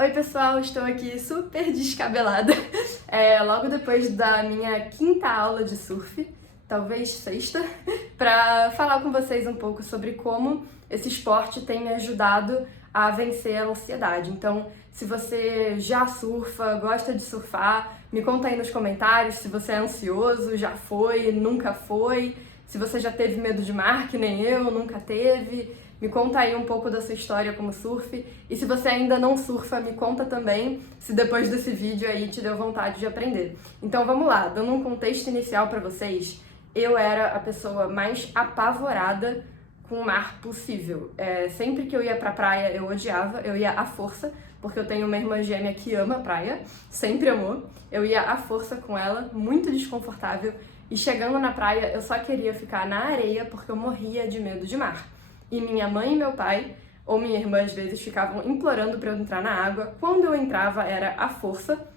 Oi pessoal, estou aqui super descabelada, logo depois da minha quinta aula de surf, talvez sexta, para falar com vocês um pouco sobre como esse esporte tem me ajudado a vencer a ansiedade. Então, se você já surfa, gosta de surfar, me conta aí nos comentários se você é ansioso, já foi, nunca foi, se você já teve medo de mar, que nem eu, nunca teve. Me conta aí um pouco da sua história como surf. E se você ainda não surfa, me conta também se depois desse vídeo aí te deu vontade de aprender. Então vamos lá, dando um contexto inicial pra vocês, eu era a pessoa mais apavorada com o mar possível. Sempre que eu ia pra praia, eu odiava, eu ia à força, porque eu tenho uma irmã gêmea que ama a praia, sempre amou. Eu ia à força com ela, muito desconfortável, e chegando na praia eu só queria ficar na areia porque eu morria de medo de mar. E minha mãe e meu pai, ou minha irmã às vezes, ficavam implorando pra eu entrar na água. Quando eu entrava era à força,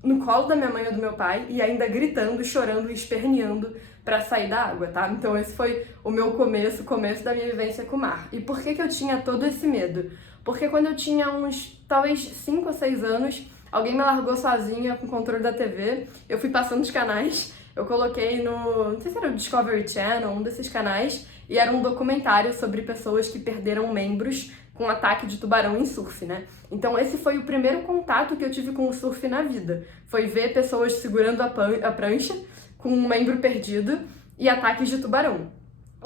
no colo da minha mãe ou do meu pai, e ainda gritando, chorando e esperneando pra sair da água, tá? Então esse foi o meu começo da minha vivência com o mar. E por que eu tinha todo esse medo? Porque quando eu tinha uns, talvez 5 ou 6 anos, alguém me largou sozinha com o controle da TV, eu fui passando os canais, eu coloquei no, não sei se era o Discovery Channel, um desses canais, e era um documentário sobre pessoas que perderam membros com ataque de tubarão em surf, né? Então esse foi o primeiro contato que eu tive com o surf na vida. Foi ver pessoas segurando a prancha com um membro perdido e ataques de tubarão.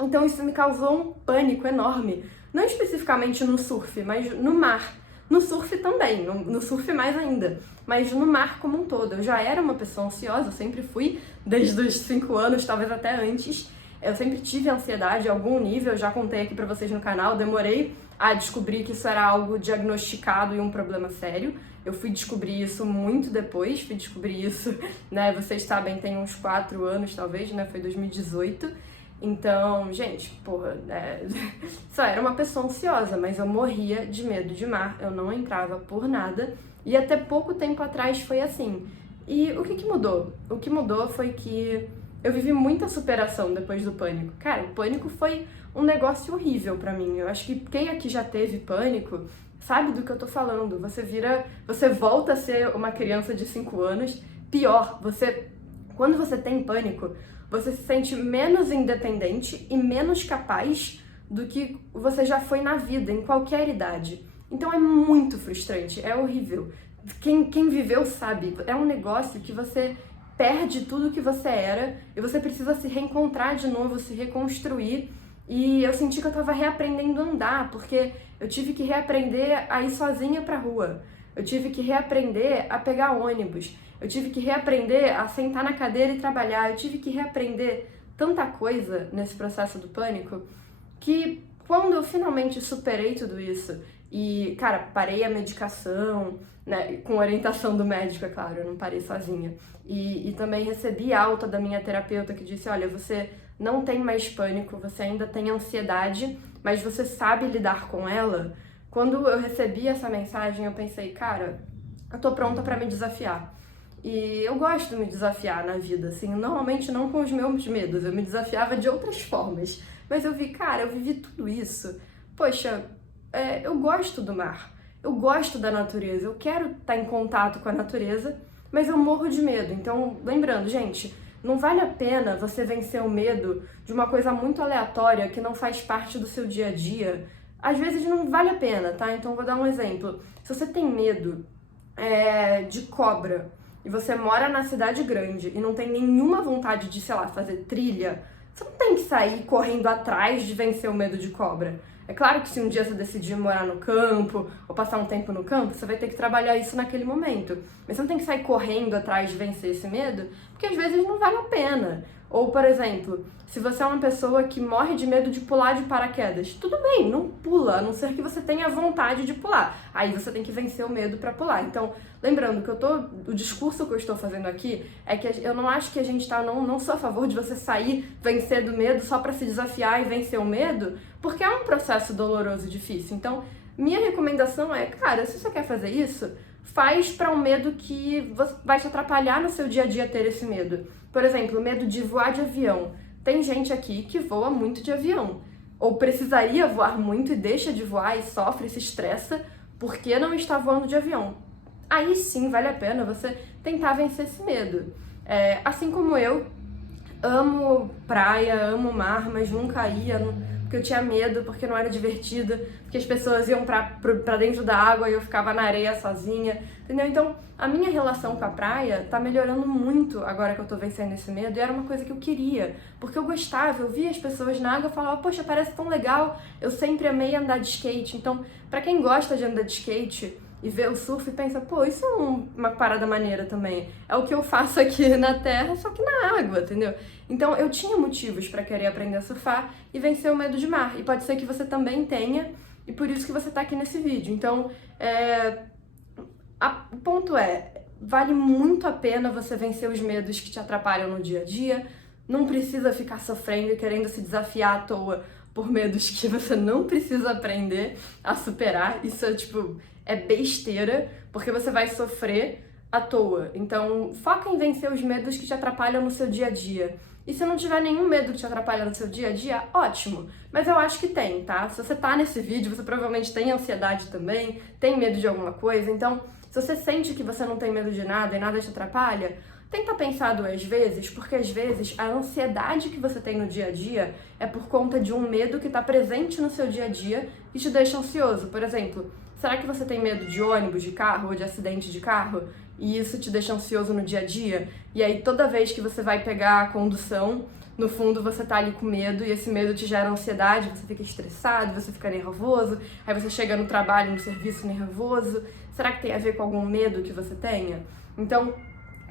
Então isso me causou um pânico enorme. Não especificamente no surf, mas no mar. No surf também, no surf mais ainda. Mas no mar como um todo. Eu já era uma pessoa ansiosa, eu sempre fui, desde os 5 anos, talvez até antes. Eu sempre tive ansiedade a algum nível, eu já contei aqui pra vocês no canal, demorei a descobrir que isso era algo diagnosticado e um problema sério. Eu fui descobrir isso muito depois, né, vocês sabem, tem uns 4 anos talvez, né, foi 2018. Então, gente, porra, só era uma pessoa ansiosa, mas eu morria de medo de mar, eu não entrava por nada, e até pouco tempo atrás foi assim. E o que mudou? O que mudou foi que eu vivi muita superação depois do pânico. Cara, o pânico foi um negócio horrível pra mim. Eu acho que quem aqui já teve pânico sabe do que eu tô falando. Você volta a ser uma criança de 5 anos. Pior, quando você tem pânico, você se sente menos independente e menos capaz do que você já foi na vida, em qualquer idade. Então é muito frustrante, é horrível. Quem viveu sabe, é um negócio que você perde tudo que você era e você precisa se reencontrar de novo, se reconstruir. E eu senti que eu tava reaprendendo a andar, porque eu tive que reaprender a ir sozinha pra rua. Eu tive que reaprender a pegar ônibus. Eu tive que reaprender a sentar na cadeira e trabalhar. Eu tive que reaprender tanta coisa nesse processo do pânico que quando eu finalmente superei tudo isso e, cara, parei a medicação, né, com orientação do médico, é claro, eu não parei sozinha. E também recebi alta da minha terapeuta que disse, olha, você não tem mais pânico, você ainda tem ansiedade, mas você sabe lidar com ela. Quando eu recebi essa mensagem, eu pensei, cara, eu tô pronta pra me desafiar. E eu gosto de me desafiar na vida, assim, normalmente não com os meus medos, eu me desafiava de outras formas. Mas eu vi, cara, eu vivi tudo isso. Poxa, eu gosto do mar, eu gosto da natureza, eu quero estar em contato com a natureza, mas eu morro de medo. Então, lembrando, gente, não vale a pena você vencer o medo de uma coisa muito aleatória que não faz parte do seu dia a dia. Às vezes não vale a pena, tá? Então vou dar um exemplo. Se você tem medo de cobra e você mora na cidade grande e não tem nenhuma vontade de, sei lá, fazer trilha, você não tem que sair correndo atrás de vencer o medo de cobra. É claro que se um dia você decidir morar no campo ou passar um tempo no campo, você vai ter que trabalhar isso naquele momento. Mas você não tem que sair correndo atrás de vencer esse medo, porque às vezes não vale a pena. Ou, por exemplo, se você é uma pessoa que morre de medo de pular de paraquedas, tudo bem, não pula, a não ser que você tenha vontade de pular. Aí você tem que vencer o medo pra pular. Então, lembrando que o discurso que eu estou fazendo aqui é que eu não acho que a gente tá, não sou a favor de você sair, vencer do medo só pra se desafiar e vencer o medo, porque é um processo doloroso e difícil. Então, minha recomendação é, cara, se você quer fazer isso, faz pra um medo que vai te atrapalhar no seu dia a dia ter esse medo. Por exemplo, o medo de voar de avião. Tem gente aqui que voa muito de avião, ou precisaria voar muito e deixa de voar e sofre, se estressa por que não está voando de avião? Aí sim vale a pena você tentar vencer esse medo. Assim como eu amo praia, amo mar, mas nunca ia, porque eu tinha medo, porque não era divertido, porque as pessoas iam pra dentro da água e eu ficava na areia sozinha, entendeu? Então, a minha relação com a praia tá melhorando muito agora que eu tô vencendo esse medo, e era uma coisa que eu queria, porque eu gostava, eu via as pessoas na água e falava, poxa, parece tão legal, eu sempre amei andar de skate. Então, pra quem gosta de andar de skate e ver o surf e pensa, pô, isso é uma parada maneira também. É o que eu faço aqui na terra, só que na água, entendeu? Então eu tinha motivos pra querer aprender a surfar e vencer o medo de mar. E pode ser que você também tenha, e por isso que você tá aqui nesse vídeo. Então, o ponto vale muito a pena você vencer os medos que te atrapalham no dia a dia. Não precisa ficar sofrendo e querendo se desafiar à toa por medos que você não precisa aprender a superar. Isso é besteira, porque você vai sofrer à toa. Então, foca em vencer os medos que te atrapalham no seu dia a dia. E se não tiver nenhum medo que te atrapalha no seu dia a dia, ótimo. Mas eu acho que tem, tá? Se você tá nesse vídeo, você provavelmente tem ansiedade também, tem medo de alguma coisa. Então, se você sente que você não tem medo de nada e nada te atrapalha, tenta pensar 2 vezes, porque às vezes a ansiedade que você tem no dia a dia é por conta de um medo que tá presente no seu dia a dia e te deixa ansioso. Por exemplo, será que você tem medo de ônibus, de carro ou de acidente de carro? E isso te deixa ansioso no dia a dia? E aí toda vez que você vai pegar a condução, no fundo você tá ali com medo e esse medo te gera ansiedade, você fica estressado, você fica nervoso, aí você chega no trabalho, no serviço nervoso. Será que tem a ver com algum medo que você tenha? Então,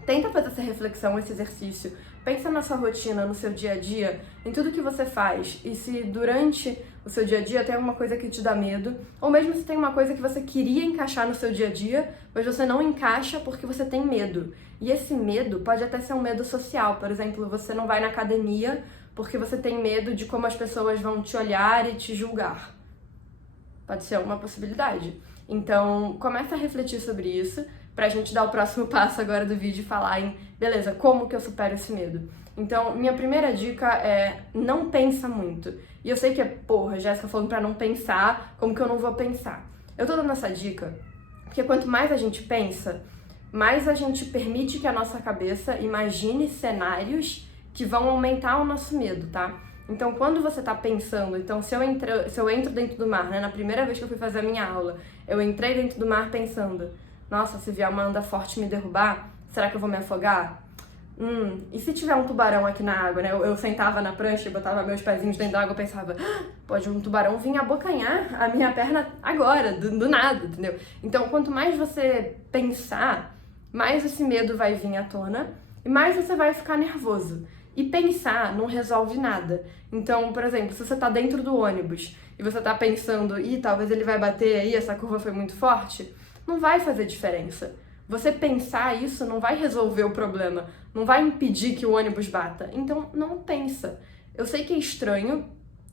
tenta fazer essa reflexão, esse exercício. Pensa na sua rotina, no seu dia a dia, em tudo que você faz. E se durante o seu dia a dia tem alguma coisa que te dá medo, ou mesmo se tem uma coisa que você queria encaixar no seu dia a dia, mas você não encaixa porque você tem medo. E esse medo pode até ser um medo social. Por exemplo, você não vai na academia porque você tem medo de como as pessoas vão te olhar e te julgar. Pode ser uma possibilidade. Então, começa a refletir sobre isso, pra gente dar o próximo passo agora do vídeo e falar em, beleza, como que eu supero esse medo? Então, minha primeira dica é não pensa muito. E eu sei que Jéssica falando pra não pensar, como que eu não vou pensar? Eu tô dando essa dica porque quanto mais a gente pensa, mais a gente permite que a nossa cabeça imagine cenários que vão aumentar o nosso medo, tá? Então, quando você tá pensando, então se eu entro dentro do mar, né, na primeira vez que eu fui fazer a minha aula, eu entrei dentro do mar pensando, nossa, se vier uma onda forte me derrubar, será que eu vou me afogar? E se tiver um tubarão aqui na água, né? Eu sentava na prancha e botava meus pezinhos dentro da água e pensava, pode um tubarão vir abocanhar a minha perna agora, do nada, entendeu? Então, quanto mais você pensar, mais esse medo vai vir à tona e mais você vai ficar nervoso. E pensar não resolve nada. Então, por exemplo, se você tá dentro do ônibus e você tá pensando, talvez ele vai bater aí, essa curva foi muito forte, não vai fazer diferença. Você pensar isso não vai resolver o problema, não vai impedir que o ônibus bata. Então, não pensa. Eu sei que é estranho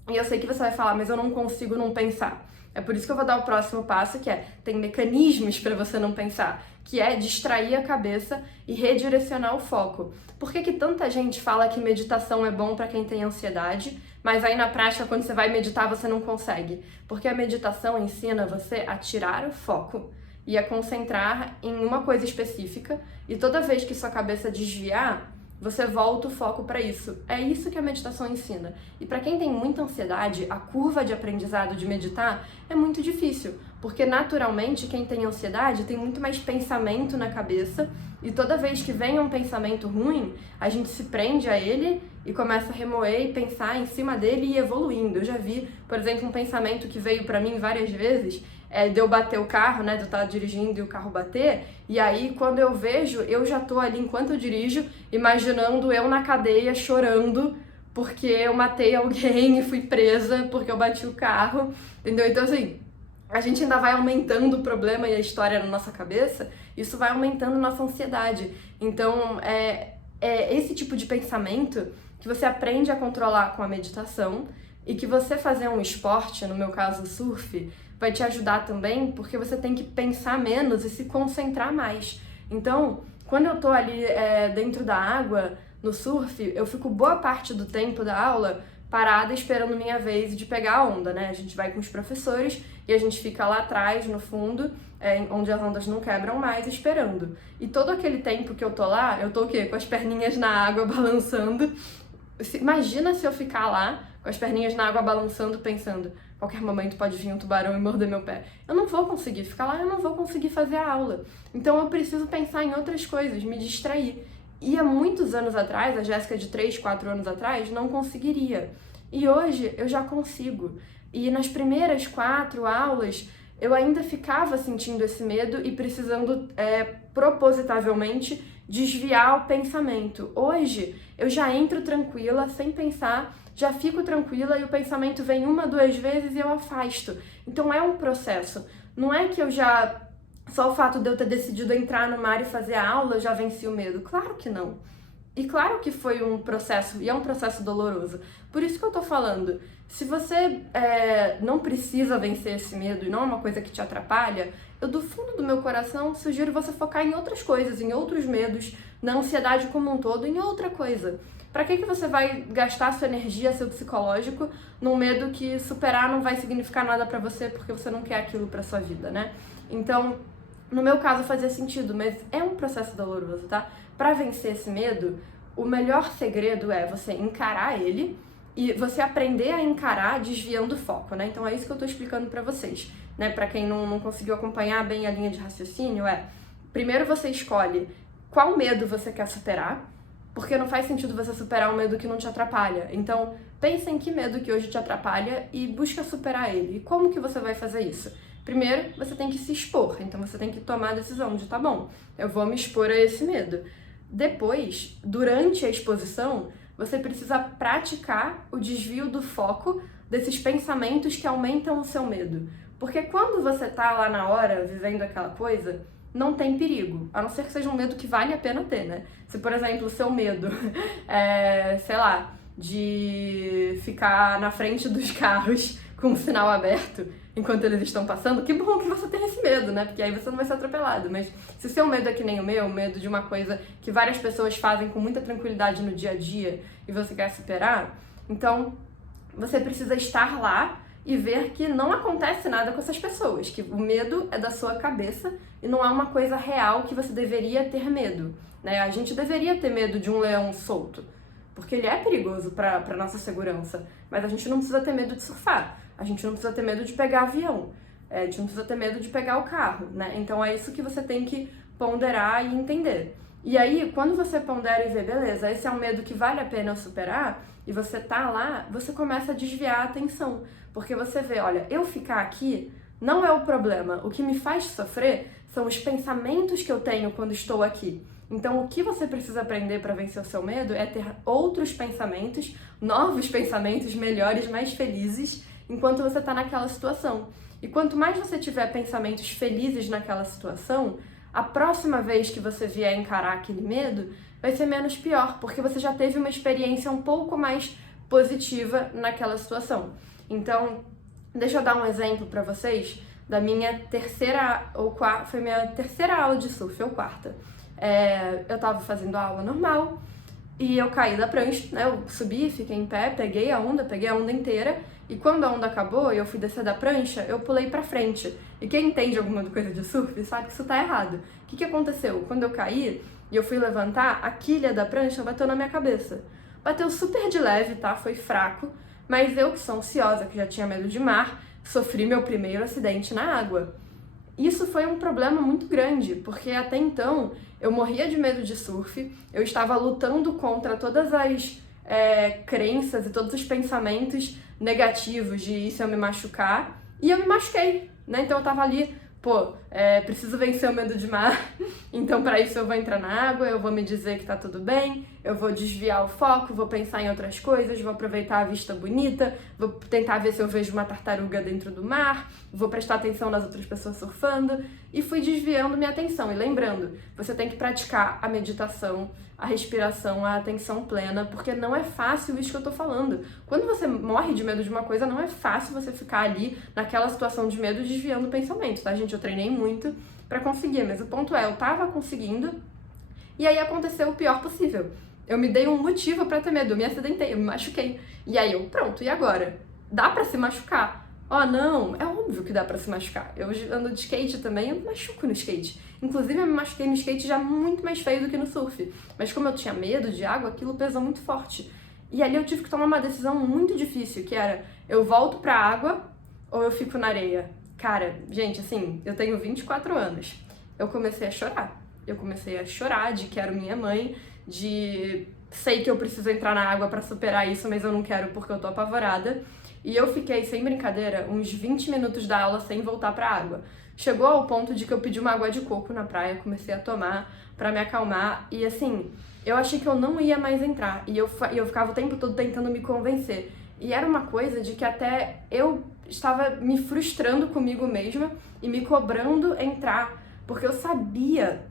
e eu sei que você vai falar, mas eu não consigo não pensar. É por isso que eu vou dar o próximo passo, que tem mecanismos para você não pensar, que é distrair a cabeça e redirecionar o foco. Por que tanta gente fala que meditação é bom para quem tem ansiedade, mas aí na prática, quando você vai meditar, você não consegue? Porque a meditação ensina você a tirar o foco e a concentrar em uma coisa específica, e toda vez que sua cabeça desviar, você volta o foco para isso. É isso que a meditação ensina. E para quem tem muita ansiedade, a curva de aprendizado de meditar é muito difícil, porque naturalmente quem tem ansiedade tem muito mais pensamento na cabeça, e toda vez que vem um pensamento ruim, a gente se prende a ele e começa a remoer e pensar em cima dele e ir evoluindo. Eu já vi, por exemplo, um pensamento que veio para mim várias vezes, de eu bater o carro, né, de eu estar dirigindo e o carro bater, e aí quando eu vejo, eu já tô ali enquanto eu dirijo, imaginando eu na cadeia chorando porque eu matei alguém e fui presa porque eu bati o carro, entendeu? Então assim, a gente ainda vai aumentando o problema e a história na nossa cabeça, isso vai aumentando nossa ansiedade. Então é esse tipo de pensamento que você aprende a controlar com a meditação, e que você fazer um esporte, no meu caso o surf, vai te ajudar também, porque você tem que pensar menos e se concentrar mais. Então, quando eu tô ali dentro da água, no surf, eu fico boa parte do tempo da aula parada esperando minha vez de pegar a onda, né? A gente vai com os professores e a gente fica lá atrás, no fundo, onde as ondas não quebram mais, esperando. E todo aquele tempo que eu tô lá, eu tô o quê? Com as perninhas na água balançando. Imagina se eu ficar lá, com as perninhas na água balançando, pensando, qualquer momento pode vir um tubarão e morder meu pé. Eu não vou conseguir ficar lá, eu não vou conseguir fazer a aula. Então eu preciso pensar em outras coisas, me distrair. E há muitos anos atrás, a Jéssica de 3, 4 anos atrás, não conseguiria. E hoje eu já consigo. E nas primeiras 4 aulas, eu ainda ficava sentindo esse medo e precisando propositavelmente desviar o pensamento. Hoje eu já entro tranquila, sem pensar, já fico tranquila e o pensamento vem 1, 2 vezes e eu afasto. Então é um processo. Não é que eu já... Só o fato de eu ter decidido entrar no mar e fazer a aula já venci o medo. Claro que não. E claro que foi um processo, e é um processo doloroso. Por isso que eu tô falando, se você não precisa vencer esse medo e não é uma coisa que te atrapalha, eu do fundo do meu coração sugiro você focar em outras coisas, em outros medos, na ansiedade como um todo, em outra coisa. Pra que você vai gastar sua energia, seu psicológico, num medo que superar não vai significar nada pra você porque você não quer aquilo pra sua vida, né? Então, no meu caso fazia sentido, mas é um processo doloroso, tá? Pra vencer esse medo, o melhor segredo é você encarar ele e você aprender a encarar desviando o foco, né? Então é isso que eu tô explicando pra vocês, né? Pra quem não conseguiu acompanhar bem a linha de raciocínio, primeiro você escolhe qual medo você quer superar, porque não faz sentido você superar um medo que não te atrapalha. Então, pensa em que medo que hoje te atrapalha e busca superar ele. E como que você vai fazer isso? Primeiro, você tem que se expor. Então, você tem que tomar a decisão de, tá bom, eu vou me expor a esse medo. Depois, durante a exposição, você precisa praticar o desvio do foco desses pensamentos que aumentam o seu medo. Porque quando você tá lá na hora, vivendo aquela coisa, não tem perigo, a não ser que seja um medo que vale a pena ter, né? Se, por exemplo, o seu medo sei lá, de ficar na frente dos carros com o sinal aberto enquanto eles estão passando, que bom que você tem esse medo, né? Porque aí você não vai ser atropelado. Mas se o seu medo é que nem o meu, medo de uma coisa que várias pessoas fazem com muita tranquilidade no dia a dia e você quer superar, então você precisa estar lá e ver que não acontece nada com essas pessoas, que o medo é da sua cabeça e não é uma coisa real que você deveria ter medo, né? A gente deveria ter medo de um leão solto, porque ele é perigoso para nossa segurança, mas a gente não precisa ter medo de surfar, a gente não precisa ter medo de pegar avião, a gente não precisa ter medo de pegar o carro, né? Então é isso que você tem que ponderar e entender. E aí, quando você pondera e vê, beleza, esse é um medo que vale a pena eu superar, e você tá lá, você começa a desviar a atenção. Porque você vê, olha, eu ficar aqui não é o problema. O que me faz sofrer são os pensamentos que eu tenho quando estou aqui. Então, o que você precisa aprender para vencer o seu medo é ter outros pensamentos, novos pensamentos, melhores, mais felizes, enquanto você tá naquela situação. E quanto mais você tiver pensamentos felizes naquela situação, a próxima vez que você vier encarar aquele medo, vai ser menos pior, porque você já teve uma experiência um pouco mais positiva naquela situação. Então, deixa eu dar um exemplo pra vocês da minha terceira ou quarta, foi minha terceira aula de surf, ou quarta. Eu tava fazendo a aula normal e eu caí da prancha, né? Eu subi, fiquei em pé, peguei a onda inteira e quando a onda acabou e eu fui descer da prancha, eu pulei pra frente. E quem entende alguma coisa de surf sabe que isso tá errado. O que aconteceu? Quando eu caí e eu fui levantar, a quilha da prancha bateu na minha cabeça. Bateu super de leve, tá? Foi fraco. Mas eu, que sou ansiosa, que já tinha medo de mar, sofri meu primeiro acidente na água. Isso foi um problema muito grande, porque até então eu morria de medo de surf, eu estava lutando contra todas as crenças e todos os pensamentos negativos de e se eu me machucar, e eu me machuquei, né? Então eu tava ali, preciso vencer o medo de mar, então para isso eu vou entrar na água, eu vou me dizer que tá tudo bem, eu vou desviar o foco, vou pensar em outras coisas, vou aproveitar a vista bonita, vou tentar ver se eu vejo uma tartaruga dentro do mar, vou prestar atenção nas outras pessoas surfando, e fui desviando minha atenção. E lembrando, você tem que praticar a meditação, a respiração, a atenção plena, porque não é fácil isso que eu tô falando. Quando você morre de medo de uma coisa, não é fácil você ficar ali naquela situação de medo desviando o pensamento, tá, gente? Eu treinei muito pra conseguir, mas o ponto é, eu tava conseguindo e aí aconteceu o pior possível. Eu me dei um motivo pra ter medo, eu me acidentei, eu me machuquei. E aí eu, pronto, e agora? Dá pra se machucar? Oh, não, é óbvio que dá pra se machucar. Eu ando de skate também, eu me machuco no skate. Inclusive, eu me machuquei no skate já muito mais feio do que no surf. Mas como eu tinha medo de água, aquilo pesou muito forte. E ali eu tive que tomar uma decisão muito difícil, que era, eu volto pra água ou eu fico na areia? Cara, gente, assim, eu tenho 24 anos. Eu comecei a chorar. Eu comecei a chorar de quero minha mãe, de sei que eu preciso entrar na água pra superar isso, mas eu não quero porque eu tô apavorada. E eu fiquei, sem brincadeira, uns 20 minutos da aula sem voltar pra água. Chegou ao ponto de que eu pedi uma água de coco na praia, comecei a tomar pra me acalmar. E assim, eu achei que eu não ia mais entrar. E eu ficava o tempo todo tentando me convencer. E era uma coisa de que até eu estava me frustrando comigo mesma e me cobrando entrar. Porque eu sabia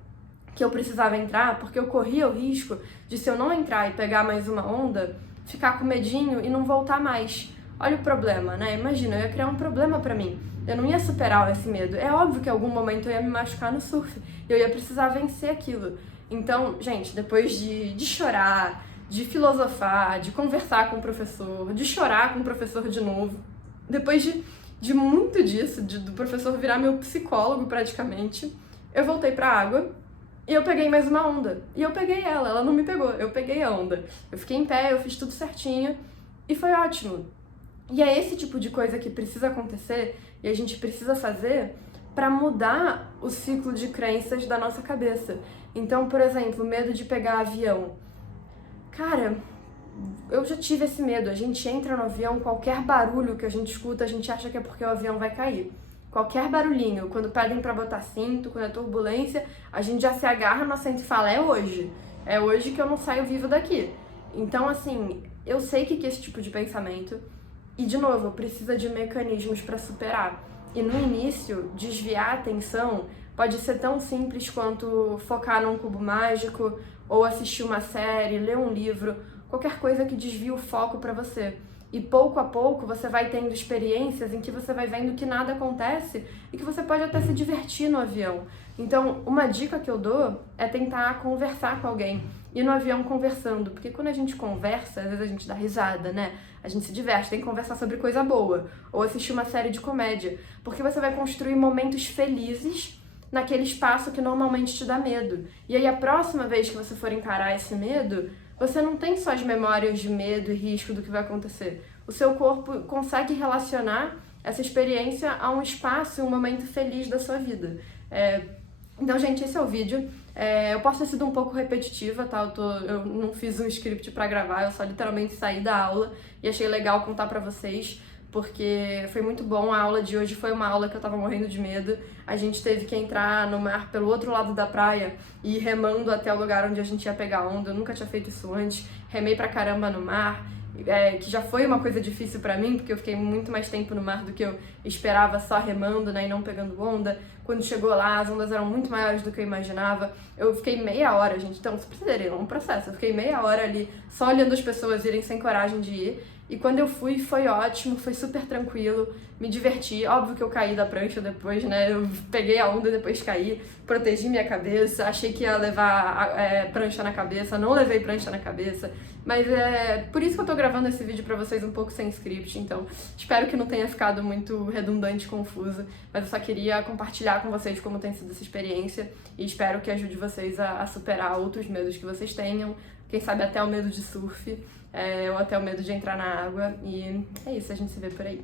que eu precisava entrar, porque eu corria o risco de, se eu não entrar e pegar mais uma onda, ficar com medinho e não voltar mais. Olha o problema, né? Imagina, eu ia criar um problema pra mim. Eu não ia superar esse medo. É óbvio que em algum momento eu ia me machucar no surf. Eu ia precisar vencer aquilo. Então, gente, depois de chorar, de filosofar, de conversar com o professor, de chorar com o professor de novo, depois de muito disso, do professor virar meu psicólogo praticamente, eu voltei pra água e eu peguei mais uma onda. E eu peguei ela não me pegou, eu peguei a onda. Eu fiquei em pé, eu fiz tudo certinho e foi ótimo. E é esse tipo de coisa que precisa acontecer e a gente precisa fazer para mudar o ciclo de crenças da nossa cabeça. Então, por exemplo, medo de pegar avião. Cara, eu já tive esse medo. A gente entra no avião, qualquer barulho que a gente escuta, a gente acha que é porque o avião vai cair. Qualquer barulhinho, quando pedem pra botar cinto, quando é turbulência, a gente já se agarra no assento e fala, é hoje. É hoje que eu não saio vivo daqui. Então, assim, eu sei que esse tipo de pensamento... E, de novo, precisa de mecanismos para superar. E no início, desviar a atenção pode ser tão simples quanto focar num cubo mágico, ou assistir uma série, ler um livro, qualquer coisa que desvie o foco para você. E pouco a pouco você vai tendo experiências em que você vai vendo que nada acontece e que você pode até se divertir no avião. Então, uma dica que eu dou é tentar conversar com alguém. Ir no avião conversando, porque quando a gente conversa, às vezes a gente dá risada, né? A gente se diverte, tem que conversar sobre coisa boa. Ou assistir uma série de comédia. Porque você vai construir momentos felizes naquele espaço que normalmente te dá medo. E aí a próxima vez que você for encarar esse medo, você não tem só as memórias de medo e risco do que vai acontecer. O seu corpo consegue relacionar essa experiência a um espaço e um momento feliz da sua vida. Então, gente, esse é o vídeo. Eu posso ter sido um pouco repetitiva, tá? Eu não fiz um script pra gravar, eu só literalmente saí da aula e achei legal contar pra vocês, porque foi muito bom. A aula de hoje foi uma aula que eu tava morrendo de medo. A gente teve que entrar no mar pelo outro lado da praia e ir remando até o lugar onde a gente ia pegar onda. Eu nunca tinha feito isso antes. Remei pra caramba no mar, que já foi uma coisa difícil pra mim, porque eu fiquei muito mais tempo no mar do que eu esperava só remando, né, e não pegando onda. Quando chegou lá, as ondas eram muito maiores do que eu imaginava. Eu fiquei meia hora, gente, então, vocês perceberem, é um processo. Eu fiquei meia hora ali só olhando as pessoas irem sem coragem de ir. E quando eu fui, foi ótimo, foi super tranquilo, me diverti. Óbvio que eu caí da prancha depois, né? Eu peguei a onda e depois caí, protegi minha cabeça, achei que ia levar prancha na cabeça, não levei prancha na cabeça. Mas é por isso que eu tô gravando esse vídeo pra vocês um pouco sem script, então espero que não tenha ficado muito redundante e confuso, mas eu só queria compartilhar com vocês como tem sido essa experiência e espero que ajude vocês a superar outros medos que vocês tenham, quem sabe até o medo de surf, ou até o medo de entrar na água, e é isso, a gente se vê por aí.